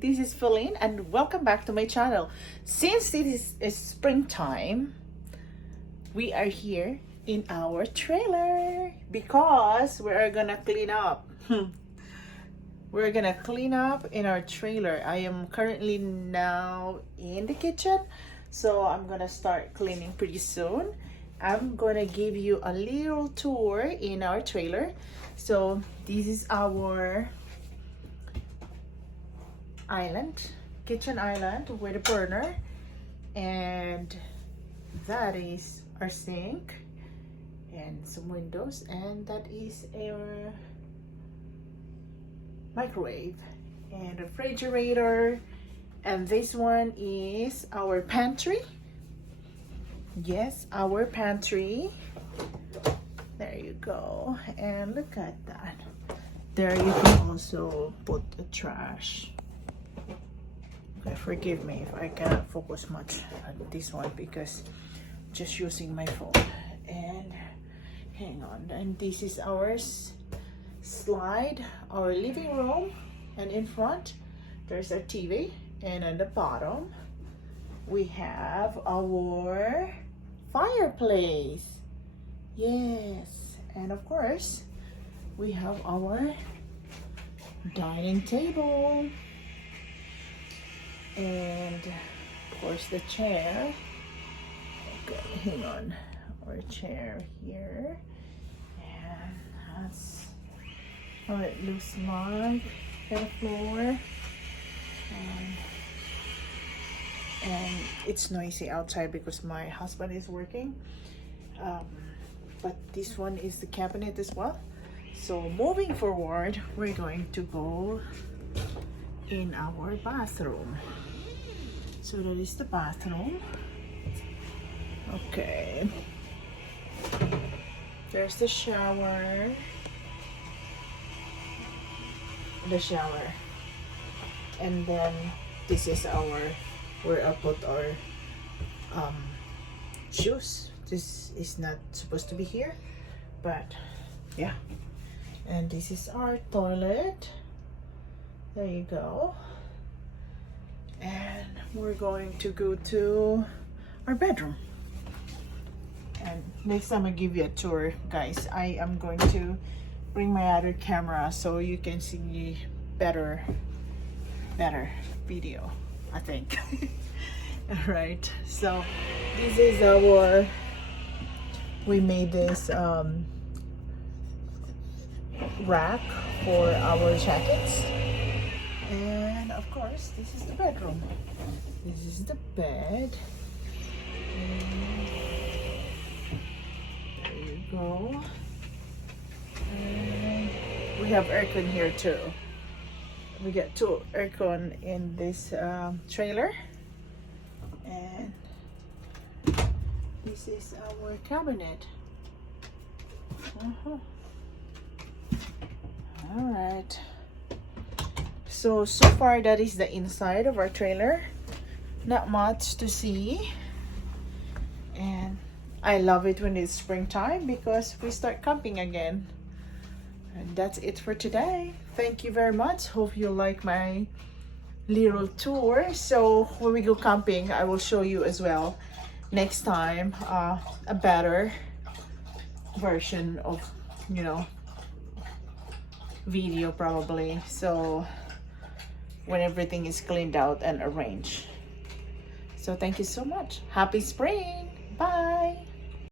this is Feline and welcome back to my channel. Since it is springtime, we are here in our trailer because we are gonna clean up. We're gonna clean up in our trailer. I am currently now in the kitchen, so I'm gonna start cleaning pretty soon. I'm gonna give you a little tour in our trailer. So this is our island, kitchen island with a burner, and that is our sink and some windows, and that is our microwave and refrigerator, and this one is our pantry. Yes, our pantry. There you go, and look at that. There you can also put the trash. Okay, forgive me if I cannot focus much on this one because I'm just using my phone. And hang on, and this is our slide, our living room, and in front there's our TV, and on the bottom we have our fireplace. Yes, and of course we have our dining table, and of course the chair. Okay, hang on, our chair here, and that's how it looks like. The floor, and it's noisy outside because my husband is working, but this one is the cabinet as well. So moving forward, we're going to go in our bathroom. So that is the bathroom. Okay, there's the shower, and then this is our where I put our shoes. This is not supposed to be here, but yeah. And this is our toilet. There you go. And we're going to go to our bedroom. And next time I give you a tour, guys, I am going to bring my other camera so you can see better video, I think. All right, so this is our, we made this rack for our jackets, and of course this is the bedroom. This is the bed, and there you go. And we have aircon here too. We get 2 aircon in this trailer, and this is our cabinet. All right, so far that is the inside of our trailer. Not much to see, and I love it when it's springtime because we start camping again. And that's it for today. Thank you very much. Hope you like my little tour. So when we go camping, I will show you as well next time a better version of, you know, video probably. So when everything is cleaned out and arranged. So thank you so much. Happy spring. Bye.